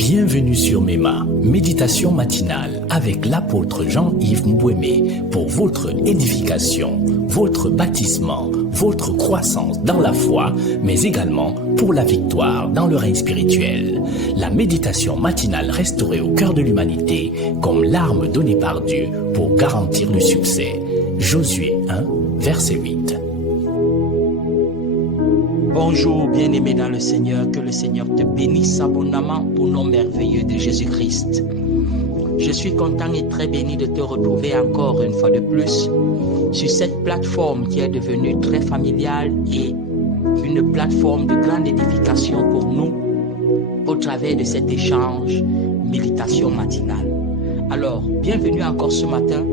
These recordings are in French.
Bienvenue sur MEMA, méditation matinale avec l'apôtre Jean-Yves Mbouémé pour votre édification, votre baptisement, votre croissance dans la foi, mais également pour la victoire dans le règne spirituel. La méditation matinale restaurée au cœur de l'humanité comme l'arme donnée par Dieu pour garantir le succès. Josué 1, verset 8. Bonjour bien-aimé dans le Seigneur, que le Seigneur te bénisse abondamment au nom merveilleux de Jésus-Christ. Je suis content et très béni de te retrouver encore une fois de plus sur cette plateforme qui est devenue très familiale et une plateforme de grande édification pour nous au travers de cet échange méditation matinale. Alors, bienvenue encore ce matin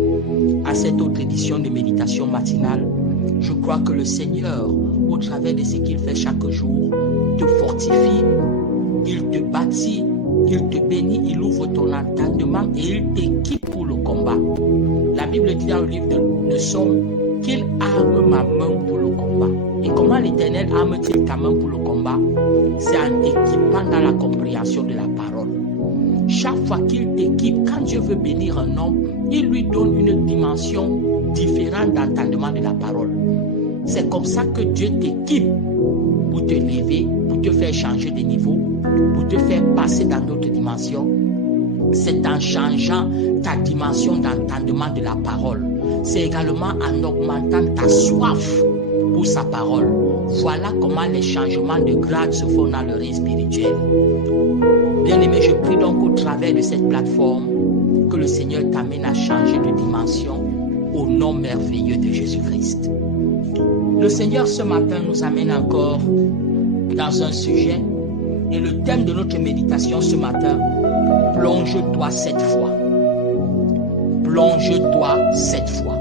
à cette autre édition de méditation matinale. Je crois que le Seigneur, au travers de ce qu'il fait chaque jour, te fortifie, il te bâtit, il te bénit, il ouvre ton entendement et il t'équipe pour le combat. La Bible dit dans le livre de Psaume qu'il arme ma main pour le combat. Et comment l'Éternel arme-t-il ta main pour le combat? C'est en t'équipant dans la compréhension de la parole. Chaque fois qu'il t'équipe, quand Dieu veut bénir un homme, il lui donne une dimension différente d'entendement de la parole. C'est comme ça que Dieu t'équipe pour te lever, pour te faire changer de niveau, pour te faire passer dans d'autres dimensions. C'est en changeant ta dimension d'entendement de la parole. C'est également en augmentant ta soif pour sa parole. Voilà comment les changements de grade se font dans le règne spirituel. Bien-aimé, je prie donc au travers de cette plateforme que le Seigneur t'amène à changer de dimension au nom merveilleux de Jésus-Christ. Le Seigneur ce matin nous amène encore dans un sujet et le thème de notre méditation ce matin, plonge-toi cette fois. Plonge-toi cette fois.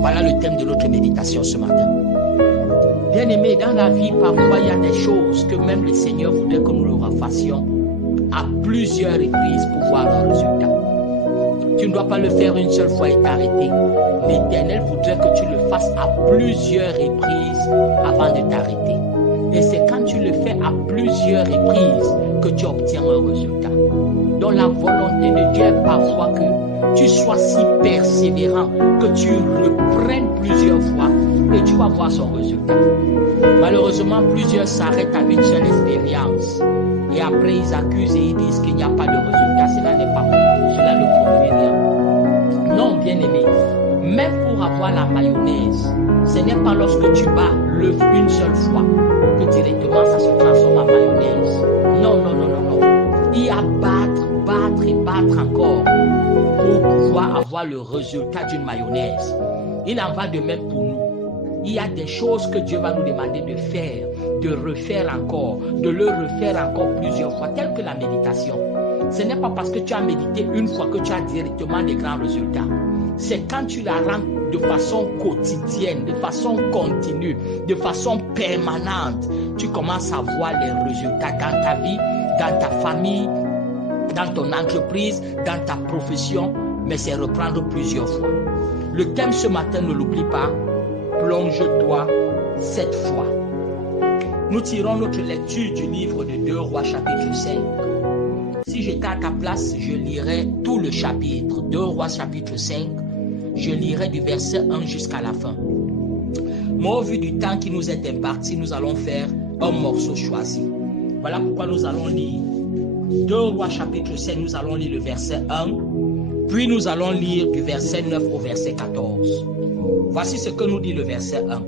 Voilà le thème de notre méditation ce matin. Bien-aimé, dans la vie, parfois il y a des choses que même le Seigneur voudrait que nous le refassions à plusieurs reprises pour voir un résultat. Tu ne dois pas le faire une seule fois et t'arrêter. L'Éternel voudrait que tu le fasses à plusieurs reprises avant de t'arrêter. Et c'est quand tu le fais à plusieurs reprises que tu obtiens un résultat. Donc la volonté de Dieu est parfois que tu sois si persévérant que tu reprennes plusieurs fois et tu vas voir son résultat. Malheureusement, plusieurs s'arrêtent à une seule expérience. Et après, ils accusent et ils disent qu'il n'y a pas de résultat. Cela n'est pas bon. Cela ne produit rien. Non, bien-aimé. Même pour avoir la mayonnaise, ce n'est pas lorsque tu bats l'œuf une seule fois que directement ça se transforme en mayonnaise. Non, non, non, non, non. Il y a battre et battre encore pour pouvoir avoir le résultat d'une mayonnaise. Il en va de même pour nous. Il y a des choses que Dieu va nous demander de faire, de refaire encore, de le refaire encore plusieurs fois, telles que la méditation. Ce n'est pas parce que tu as médité une fois que tu as directement des grands résultats. C'est quand tu la rends de façon quotidienne, de façon continue, de façon permanente, tu commences à voir les résultats dans ta vie, dans ta famille, dans ton entreprise, dans ta profession, mais c'est reprendre plusieurs fois. Le thème ce matin, ne l'oublie pas, plonge-toi cette fois. Nous tirons notre lecture du livre de 2 Rois chapitre 5. Si j'étais à ta place, je lirais tout le chapitre. 2 Rois chapitre 5, je lirais du verset 1 jusqu'à la fin. Mais au vu du temps qui nous est imparti, nous allons faire un morceau choisi. Voilà pourquoi nous allons lire 2 Rois chapitre 5, nous allons lire le verset 1, puis nous allons lire du verset 9 au verset 14. Voici ce que nous dit le verset 1.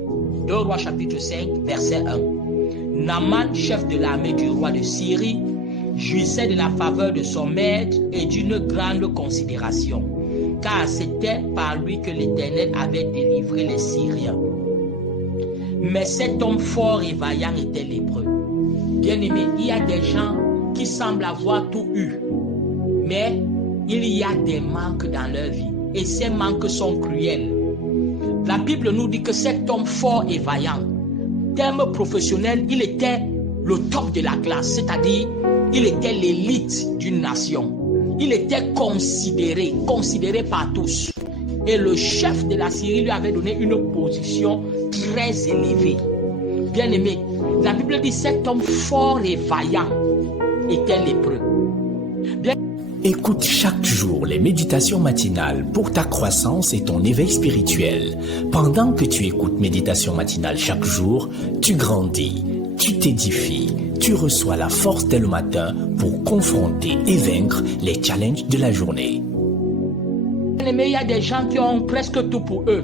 2 Rois chapitre 5, verset 1. Naaman, chef de l'armée du roi de Syrie, jouissait de la faveur de son maître et d'une grande considération, car c'était par lui que l'Éternel avait délivré les Syriens. Mais cet homme fort et vaillant était lépreux. Bien-aimé, il y a des gens qui semblent avoir tout eu, mais il y a des manques dans leur vie, et ces manques sont cruels. La Bible nous dit que cet homme fort et vaillant, terme professionnel, il était le top de la classe, c'est-à-dire il était l'élite d'une nation. Il était considéré par tous. Et le chef de la Syrie lui avait donné une position très élevée. Bien-aimé, la Bible dit cet homme fort et vaillant était lépreux. Bien... Écoute chaque jour les méditations matinales pour ta croissance et ton éveil spirituel. Pendant que tu écoutes Méditation matinale chaque jour, tu grandis, tu t'édifies, tu reçois la force dès le matin pour confronter et vaincre les challenges de la journée. Mais il y a des gens qui ont presque tout pour eux,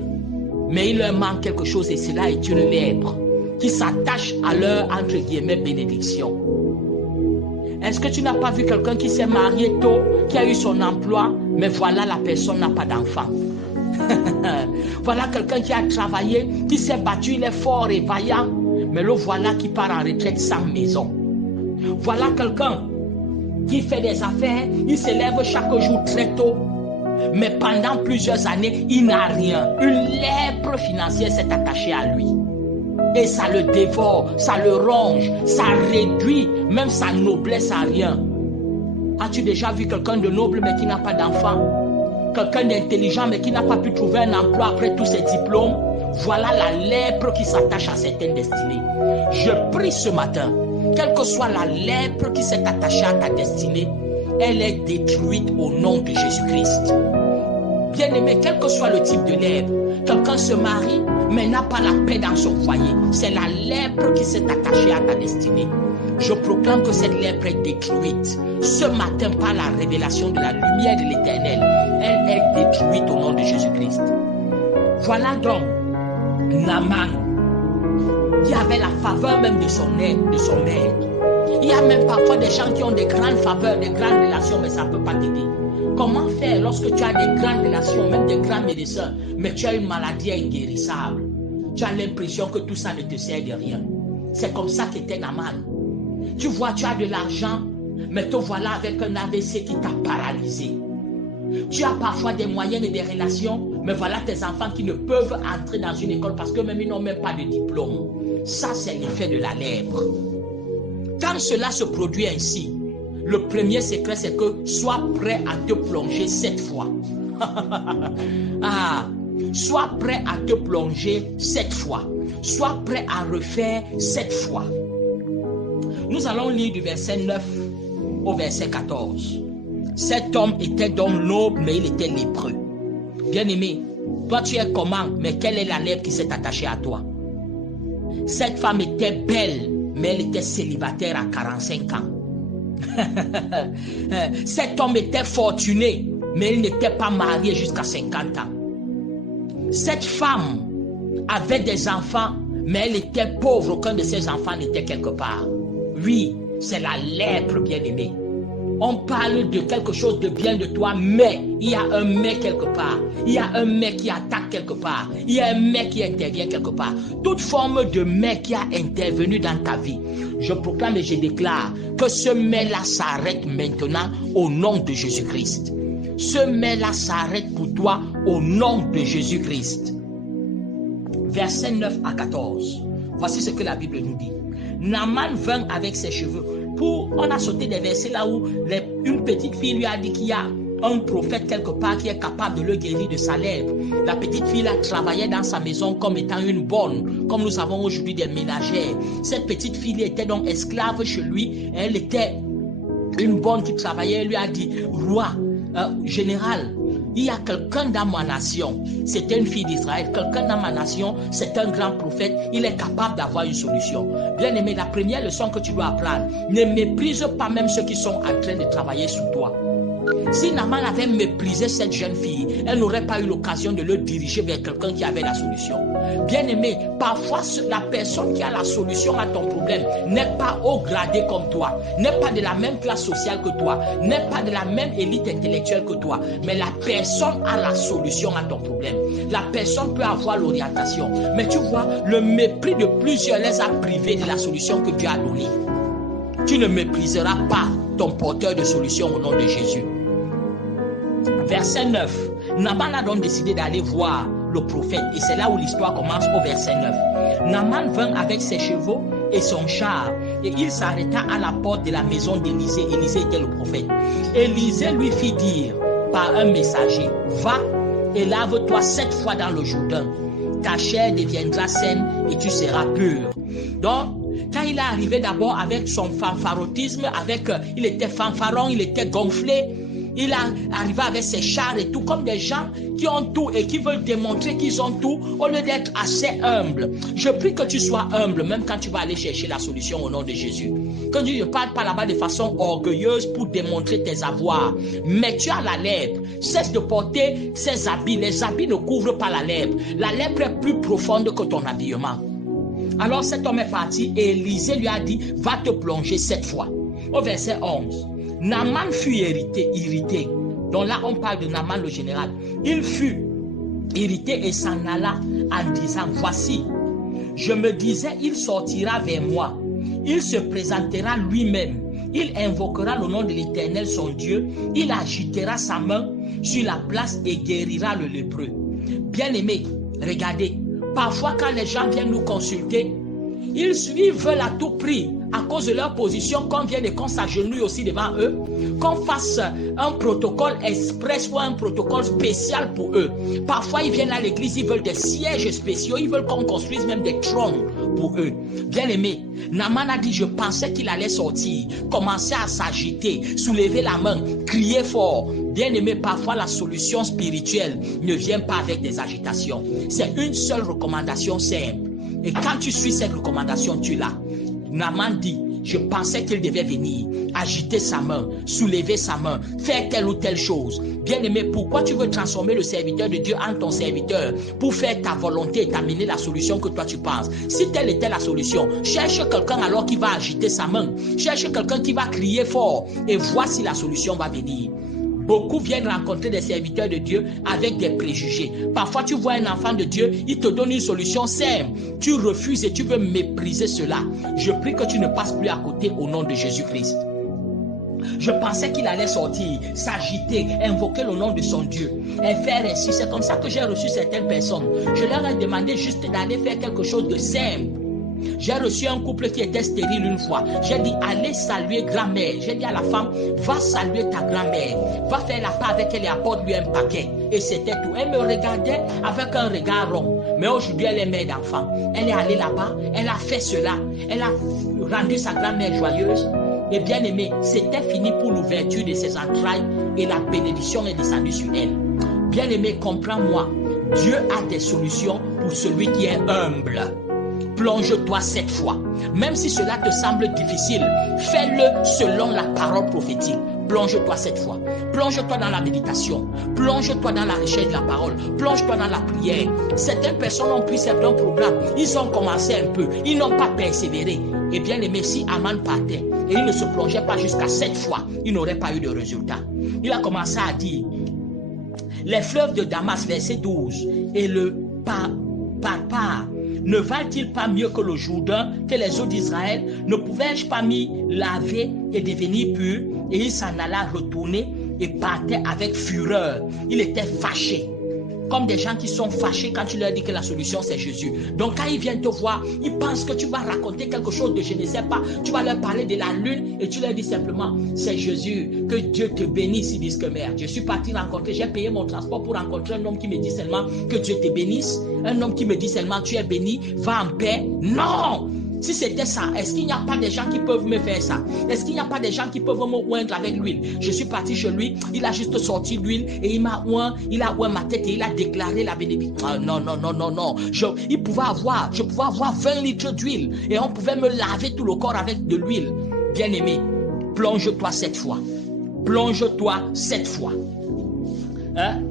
mais il leur manque quelque chose et cela est une lèpre qui s'attache à leur, entre guillemets, bénédiction. Est-ce que tu n'as pas vu quelqu'un qui s'est marié tôt, qui a eu son emploi, mais voilà, la personne n'a pas d'enfant? Voilà quelqu'un qui a travaillé, qui s'est battu, il est fort et vaillant, mais le voilà qui part en retraite sans maison. Voilà quelqu'un qui fait des affaires, il se lève chaque jour très tôt, mais pendant plusieurs années, il n'a rien. Une lèpre financière s'est attachée à lui. Et ça le dévore, ça le ronge, ça réduit même sa noblesse à rien. As-tu déjà vu quelqu'un de noble mais qui n'a pas d'enfant? Quelqu'un d'intelligent mais qui n'a pas pu trouver un emploi après tous ses diplômes? Voilà la lèpre qui s'attache à certaines destinées. Je prie ce matin, quelle que soit la lèpre qui s'est attachée à ta destinée, elle est détruite au nom de Jésus-Christ. Bien-aimé, quel que soit le type de lèpre, quelqu'un se marie mais n'a pas la paix dans son foyer. C'est la lèpre qui s'est attachée à ta destinée. Je proclame que cette lèpre est détruite. Ce matin, par la révélation de la lumière de l'Éternel, elle est détruite au nom de Jésus-Christ. Voilà donc Naaman, qui avait la faveur même de son maître. Il y a même parfois des gens qui ont des grandes faveurs, des grandes relations, mais ça ne peut pas t'aider. Comment faire lorsque tu as des grandes relations, même des grands médecins, mais tu as une maladie inguérissable? Tu as l'impression que tout ça ne te sert de rien. C'est comme ça qu'était Naaman. Tu vois, tu as de l'argent, mais te voilà avec un AVC qui t'a paralysé. Tu as parfois des moyens et des relations, mais voilà tes enfants qui ne peuvent entrer dans une école parce que même ils n'ont même pas de diplôme. Ça, c'est l'effet de la lèpre. Quand cela se produit ainsi, le premier secret, c'est que sois prêt à te plonger 7 fois. Sois prêt à te plonger 7 fois. Sois prêt à refaire 7 fois. Nous allons lire du verset 9 au verset 14. Cet homme était donc noble, mais il était lépreux. Bien-aimé, toi tu es comment, mais quelle est la lèpre qui s'est attachée à toi? Cette femme était belle, mais elle était célibataire à 45 ans. Cet homme était fortuné, mais il n'était pas marié jusqu'à 50 ans. Cette femme avait des enfants, mais elle était pauvre. Aucun de ses enfants n'était quelque part. Oui, c'est la lèpre, bien-aimé. On parle de quelque chose de bien de toi, mais il y a un mais quelque part. Il y a un mais qui attaque quelque part. Il y a un mais qui intervient quelque part. Toute forme de mais qui a intervenu dans ta vie, je proclame et je déclare que ce mais-là s'arrête maintenant au nom de Jésus-Christ. Ce mais-là s'arrête pour toi au nom de Jésus-Christ. Versets 9 à 14. Voici ce que la Bible nous dit. Naaman vint avec ses cheveux. On a sauté des versets là où une petite fille lui a dit qu'il y a un prophète quelque part qui est capable de le guérir de sa lèpre. La petite fille là travaillait dans sa maison comme étant une bonne, comme nous avons aujourd'hui des ménagères. Cette petite fille était donc esclave chez lui. Elle était une bonne qui travaillait. Elle lui a dit, roi, général, il y a quelqu'un dans ma nation, c'était une fille d'Israël, quelqu'un dans ma nation, c'est un grand prophète, il est capable d'avoir une solution. Bien aimé, la première leçon que tu dois apprendre, ne méprise pas même ceux qui sont en train de travailler sous toi. Si Naaman avait méprisé cette jeune fille, elle n'aurait pas eu l'occasion de le diriger vers quelqu'un qui avait la solution. Bien aimé, parfois la personne qui a la solution à ton problème n'est pas haut gradé comme toi, n'est pas de la même classe sociale que toi, n'est pas de la même élite intellectuelle que toi, mais la personne a la solution à ton problème. La personne peut avoir l'orientation, mais tu vois, le mépris de plusieurs les a privés de la solution que Dieu a donnée. Tu ne mépriseras pas ton porteur de solution au nom de Jésus. Verset 9. Naaman a donc décidé d'aller voir le prophète. Et c'est là où l'histoire commence au verset 9. Naaman vint avec ses chevaux et son char. Et il s'arrêta à la porte de la maison d'Élisée. Élisée était le prophète. Élisée lui fit dire par un messager, va et lave-toi 7 fois dans le Jourdain. Ta chair deviendra saine et tu seras pur. Donc, Quand il est arrivé d'abord avec son fanfarotisme, il était fanfaron, il était gonflé, il est arrivé avec ses chars et tout, comme des gens qui ont tout et qui veulent démontrer qu'ils ont tout, au lieu d'être assez humbles. Je prie que tu sois humble, même quand tu vas aller chercher la solution au nom de Jésus. Que tu ne parles pas là-bas de façon orgueilleuse pour démontrer tes avoirs. Mais tu as la lèpre. Cesse de porter ces habits. Les habits ne couvrent pas la lèpre. La lèpre est plus profonde que ton habillement. Alors cet homme est parti et Élisée lui a dit, va te plonger 7 fois. Au verset 11. Naaman fut irrité. Donc là, on parle de Naaman le général. Il fut irrité et s'en alla en disant, voici, je me disais, il sortira vers moi. Il se présentera lui-même. Il invoquera le nom de l'Éternel, son Dieu. Il agitera sa main sur la place et guérira le lépreux. Bien-aimés, regardez. Parfois, quand les gens viennent nous consulter, ils veulent à tout prix, à cause de leur position, qu'on vienne et qu'on s'agenouille aussi devant eux, qu'on fasse un protocole express ou un protocole spécial pour eux. Parfois, ils viennent à l'église, ils veulent des sièges spéciaux, ils veulent qu'on construise même des trônes pour eux. Bien-aimé, Naaman a dit, je pensais qu'il allait sortir, commencer à s'agiter, soulever la main, crier fort. Bien-aimé, parfois la solution spirituelle ne vient pas avec des agitations. C'est une seule recommandation simple. Et quand tu suis cette recommandation, tu l'as. Naaman dit, je pensais qu'il devait venir, agiter sa main, soulever sa main, faire telle ou telle chose. Bien-aimé, pourquoi tu veux transformer le serviteur de Dieu en ton serviteur pour faire ta volonté et t'amener la solution que toi tu penses? Si telle était la solution, cherche quelqu'un alors qui va agiter sa main. Cherche quelqu'un qui va crier fort et vois si la solution va venir. Beaucoup viennent rencontrer des serviteurs de Dieu avec des préjugés. Parfois, tu vois un enfant de Dieu, il te donne une solution simple. Tu refuses et tu veux mépriser cela. Je prie que tu ne passes plus à côté au nom de Jésus-Christ. Je pensais qu'il allait sortir, s'agiter, invoquer le nom de son Dieu et faire ainsi. C'est comme ça que j'ai reçu certaines personnes. Je leur ai demandé juste d'aller faire quelque chose de simple. J'ai reçu un couple qui était stérile une fois. J'ai dit, allez saluer grand-mère. J'ai dit à la femme, va saluer ta grand-mère. Va faire la part avec elle et apporte-lui un paquet. Et c'était tout. Elle me regardait avec un regard rond. Mais aujourd'hui, elle est mère d'enfant. Elle est allée là-bas. Elle a fait cela. Elle a rendu sa grand-mère joyeuse. Et bien aimé, c'était fini pour l'ouverture de ses entrailles. Et la bénédiction est descendue sur elle. Bien aimé, comprends-moi. Dieu a des solutions pour celui qui est humble. Plonge-toi 7 fois. Même si cela te semble difficile, fais-le selon la parole prophétique. Plonge-toi 7 fois. Plonge-toi dans la méditation. Plonge-toi dans la recherche de la parole. Plonge-toi dans la prière. Certaines personnes ont pris certains programmes. Ils ont commencé un peu. Ils n'ont pas persévéré. Et bien aimé, si Aman partait et il ne se plongeait pas jusqu'à 7 fois, il n'aurait pas eu de résultat. Il a commencé à dire, les fleuves de Damas, verset 12, et le Parpar, ne valent-ils pas mieux que le Jourdain, que les eaux d'Israël? Ne pouvais-je pas m'y laver et devenir pur? Et il s'en alla retourner et partait avec fureur. Il était fâché. Comme des gens qui sont fâchés quand tu leur dis que la solution c'est Jésus. Donc quand ils viennent te voir, ils pensent que tu vas raconter quelque chose de je ne sais pas. Tu vas leur parler de la lune et tu leur dis simplement, c'est Jésus, que Dieu te bénisse. Ils disent que merde, je suis parti rencontrer, j'ai payé mon transport pour rencontrer un homme qui me dit seulement que Dieu te bénisse. Un homme qui me dit seulement tu es béni, va en paix. Non! Si c'était ça, est-ce qu'il n'y a pas des gens qui peuvent me faire ça? Est-ce qu'il n'y a pas des gens qui peuvent me oindre avec l'huile? Je suis parti chez lui, il a juste sorti l'huile et il m'a oint, ma tête et il a déclaré la bénédiction. Ah, non. Je pouvais avoir 20 litres d'huile et on pouvait me laver tout le corps avec de l'huile. Bien-aimé, plonge-toi 7 fois. Plonge-toi 7 fois. Hein?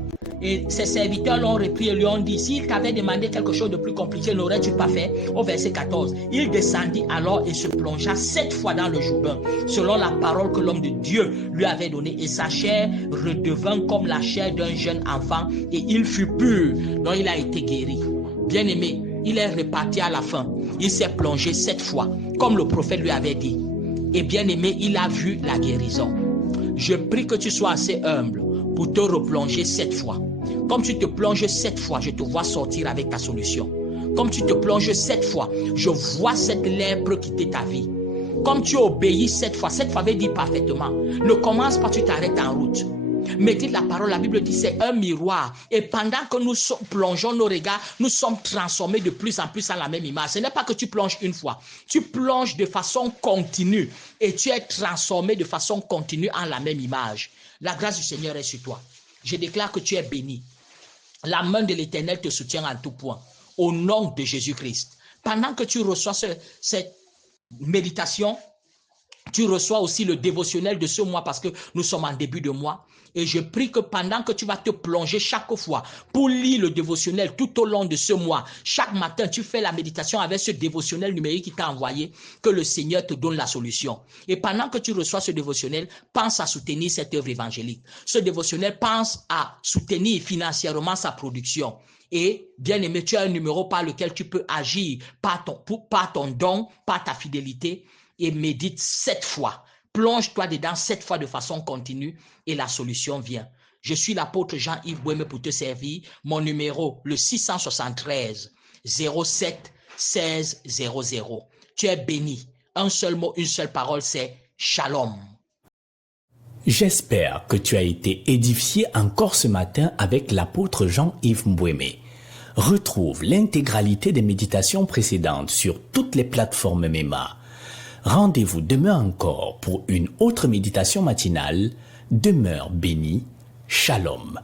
Et ses serviteurs l'ont repris et lui ont dit, s'il t'avait demandé quelque chose de plus compliqué, n'aurais-tu pas fait? Au verset 14, il descendit alors et se plongea 7 fois dans le Jourdain, selon la parole que l'homme de Dieu lui avait donnée, et sa chair redevint comme la chair d'un jeune enfant, et il fut pur, dont il a été guéri. Bien-aimé, il est reparti à la fin. Il s'est plongé 7 fois, comme le prophète lui avait dit. Et bien-aimé, il a vu la guérison. Je prie que tu sois assez humble pour te replonger 7 fois. Comme tu te plonges 7 fois, je te vois sortir avec ta solution. Comme tu te plonges 7 fois, je vois cette lèpre quitter ta vie. Comme tu obéis 7 fois veut dire parfaitement. Ne commence pas, tu t'arrêtes en route. Médite la parole, la Bible dit c'est un miroir. Et pendant que nous plongeons nos regards, nous sommes transformés de plus en plus en la même image. Ce n'est pas que tu plonges une fois, tu plonges de façon continue et tu es transformé de façon continue en la même image. La grâce du Seigneur est sur toi. Je déclare que tu es béni. La main de l'Éternel te soutient en tout point. Au nom de Jésus-Christ. Pendant que tu reçois cette méditation, tu reçois aussi le dévotionnel de ce mois parce que nous sommes en début de mois. Et je prie que pendant que tu vas te plonger chaque fois pour lire le dévotionnel tout au long de ce mois, chaque matin, tu fais la méditation avec ce dévotionnel numérique qui t'a envoyé, que le Seigneur te donne la solution. Et pendant que tu reçois ce dévotionnel, pense à soutenir cette œuvre évangélique. Ce dévotionnel pense à soutenir financièrement sa production. Et bien aimé, tu as un numéro par lequel tu peux agir par ton don, par ta fidélité, et médite 7 fois. Plonge-toi dedans 7 fois de façon continue et la solution vient. Je suis l'apôtre Jean-Yves Bouémé pour te servir. Mon numéro, le 673 07 16 00. Tu es béni. Un seul mot, une seule parole, c'est Shalom. J'espère que tu as été édifié encore ce matin avec l'apôtre Jean-Yves Mbouémé. Retrouve l'intégralité des méditations précédentes sur toutes les plateformes MEMA. Rendez-vous demain encore pour une autre méditation matinale. Demeure béni. Shalom.